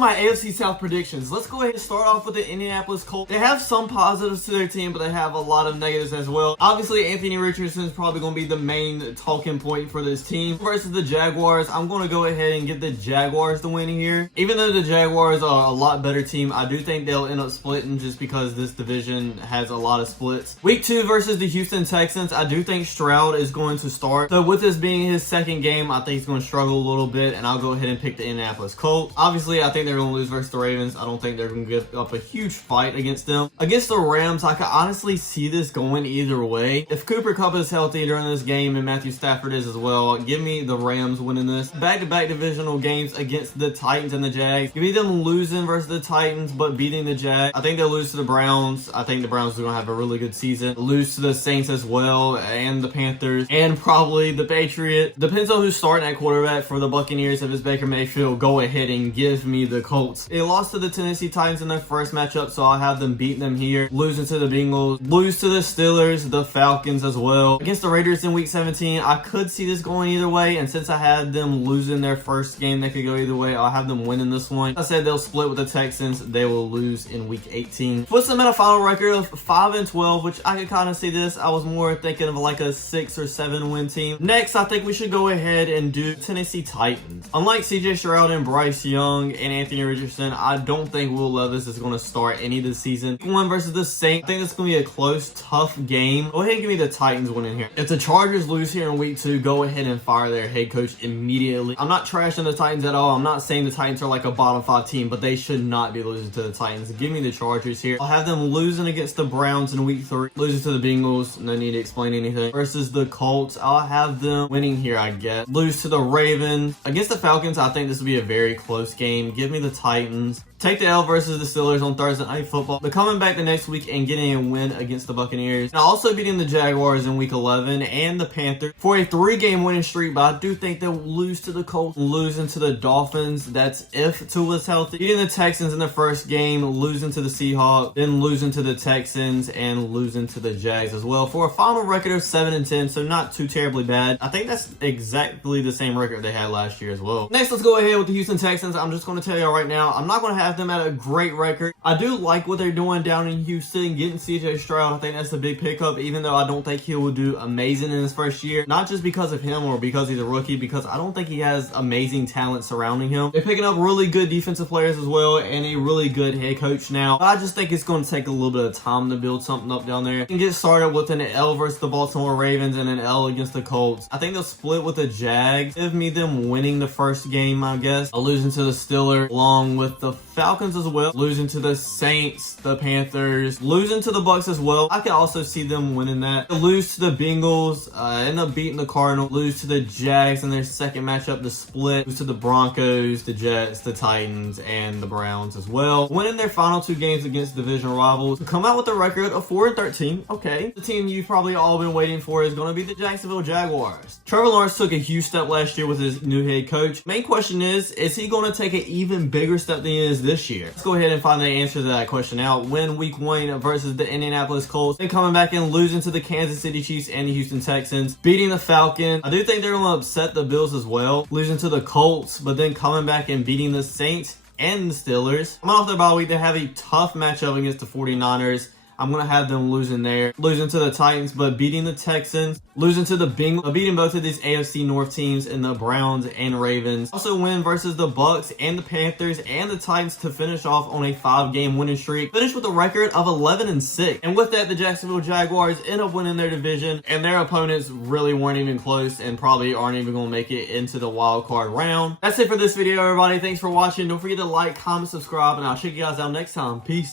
my AFC South predictions. Let's go ahead and start off with the Indianapolis Colts. They have some positives to their team, but they have a lot of negatives as well. Obviously, Anthony Richardson is probably going to be the main talking point for this team. Versus the Jaguars, I'm going to go ahead and get the Jaguars to win here. Even though the Jaguars are a lot better team, I do think they'll end up splitting just because this division has a lot of splits. Week 2 versus the Houston Texans, I do think Stroud is going to start. So with this being his second game, I think he's going to struggle a little bit, and I'll go ahead and pick the Indianapolis Colts. Obviously, I think they're going to lose versus the Ravens. I don't think they're going to give up a huge fight against them. Against the Rams, I could honestly see this going either way. If Cooper Kupp is healthy during this game and Matthew Stafford is as well, give me the Rams winning this. Back-to-back divisional games against the Titans and the Jags. Give me them losing versus the Titans, but beating the Jags. I think they'll lose to the Browns. I think the Browns are going to have a really good season. Lose to the Saints as well, and the Panthers, and probably the Patriots. Depends on who's starting at quarterback for the Buccaneers. If it's Baker Mayfield, go ahead and give me the Colts. They lost to the Tennessee Titans in their first matchup, so I'll have them beat them here. Losing to the Bengals. Lose to the Steelers, the Falcons as well. Against the Raiders in week 17, I could see this going either way, and since I had them losing their first game, they could go either way. I'll have them winning this one. I said they'll split with the Texans. They will lose in week 18. Puts them at a final record of 5-12, which I could kind of see this. I was more thinking of like a 6 or 7 win team. Next, I think we should go ahead and do Tennessee Titans. Unlike CJ Stroud and Bryce Young and Anthony Richardson, I don't think Will Levis is going to start any of the season. One versus the Saints. I think it's going to be a close, tough game. Go ahead and give me the Titans winning here. If the Chargers lose here in week 2, go ahead and fire their head coach immediately. I'm not trashing the Titans at all. I'm not saying the Titans are like a bottom 5 team, but they should not be losing to the Titans. Give me the Chargers here. I'll have them losing against the Browns in week 3. Losing to the Bengals. No need to explain anything. Versus the Colts, I'll have them winning here, I guess. Lose to the Ravens. Against the Falcons, I think this will be a very close game. Give me the Titans. Take the L versus the Steelers on Thursday Night Football. But coming back the next week and getting a win against the Buccaneers. And also beating the Jaguars in week 11 and the Panthers for a 3-game winning streak. But I do think they'll lose to the Colts, losing to the Dolphins. That's if Tua's healthy. Beating the Texans in the first game, losing to the Seahawks, then losing to the Texans, and losing to the Jags as well. For a final record of 7-10, so not too terribly bad. I think that's exactly the same record they had last year as well. Next, let's go ahead with the Houston Texans. I'm just going to tell y'all right now, I'm not going to have them at a great record. I do like what they're doing down in Houston, getting CJ Stroud. I think that's a big pickup, even though I don't think he will do amazing in his first year. Not just because of him or because he's a rookie, because I don't think he has amazing talent surrounding him. They're picking up really good defensive players as well, and a really good head coach now. But I just think it's going to take a little bit of time to build something up down there. And get started with an L versus the Baltimore Ravens and an L against the Colts. I think they'll split with the Jags. Give me them winning the first game, I guess. Losing to the Steelers, along with the Falcons as well. Losing to the Saints, the Panthers, losing to the Bucks as well. I can also see them winning that. Lose to the Bengals, end up beating the Cardinals. Lose to the Jags in their second matchup, the split. Lose to the Broncos, the Jets, the Titans, and the Browns as well. Winning their final 2 games against division rivals. To come out with a record of 4-13. Okay. The team you've probably all been waiting for is going to be the Jacksonville Jaguars. Trevor Lawrence took a huge step last year with his new head coach. Main question is he going to take an even bigger step than he is this year? Let's go ahead and find the answer to that question out. Win week 1 versus the Indianapolis Colts. Then coming back and losing to the Kansas City Chiefs and the Houston Texans. Beating the Falcons. I do think they're going to upset the Bills as well. Losing to the Colts, but then coming back and beating the Saints and the Steelers. I'm off their bye week. They have a tough matchup against the 49ers. I'm going to have them losing there. Losing to the Titans, but beating the Texans. Losing to the Bengals, beating both of these AFC North teams in the Browns and Ravens. Also win versus the Bucks and the Panthers and the Titans to finish off on a 5-game winning streak. Finish with a record of 11-6. And with that, the Jacksonville Jaguars end up winning their division, and their opponents really weren't even close and probably aren't even going to make it into the wild card round. That's it for this video, everybody. Thanks for watching. Don't forget to like, comment, subscribe, and I'll check you guys out next time. Peace.